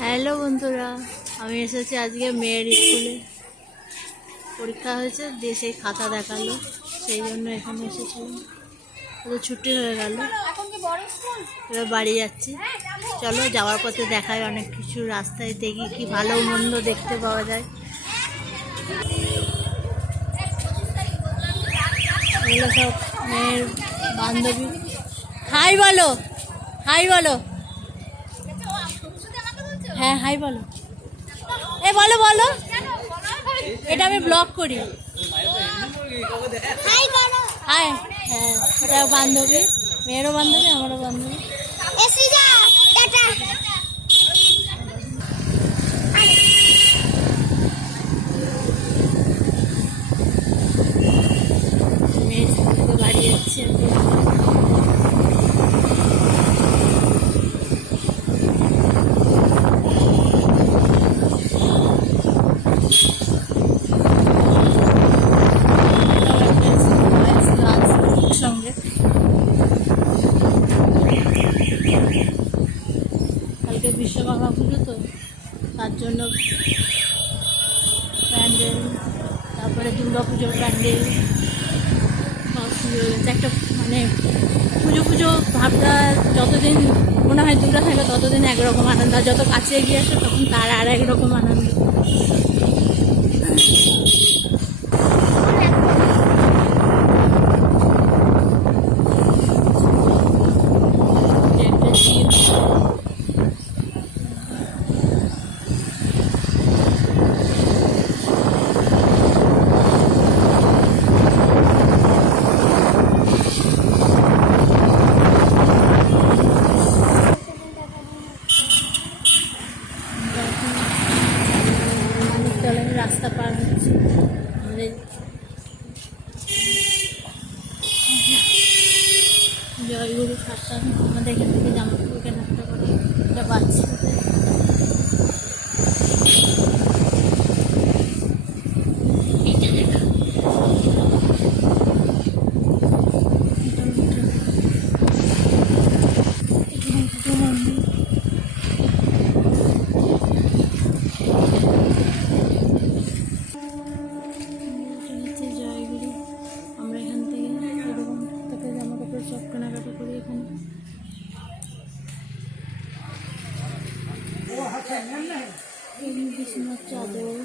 Hello বন্ধুরা, আমি এসেছি আজকে মেয়ের স্কুলে। পরীক্ষা হয়েছে, দিয়ে সেই খাতা দেখালো, সেই জন্য এখানে এসেছিলাম। তো ছুটি হয়ে গেল, এবার বাড়ি যাচ্ছি। চলো, যাওয়ার পথে দেখায় অনেক কিছু, রাস্তায় দেখি কি ভালো মন্দ দেখতে পাওয়া যায়। এগুলো সব মেয়ের বান্ধবী। হাই বলো, হাই বলো। হ্যাঁ, হাই বলো। বলো বলো, এটা আমি ব্লগ করি। হাই, হ্যাঁ, এটা বান্ধবী, মেয়েরও বান্ধবী, আমারও বান্ধবী। মেয়ের স্কুলে বাড়ি যাচ্ছে। কালকে বিশ্বকর্মা পুজো, তো তার জন্য প্যান্ডেল, তারপরে দুর্গা পুজোর প্যান্ডেল সব শুরু হয়ে গেছে। একটা মানে পুজো ভাবটা যতদিন মনে হয় দূরে থাকে ততদিন একরকম আনন্দ, আর যত কাছে এগিয়ে আসে তখন তার আর একরকম আনন্দ। রাস্তা পার হচ্ছে আমাদের জয়গুরু শাসন। আমাদের এখান থেকে জামাকাপড় কেনাকাটা করে, এটা বাচ্চাদের। সব কেনাকাটা করি এখানে। বিছানার চাদর,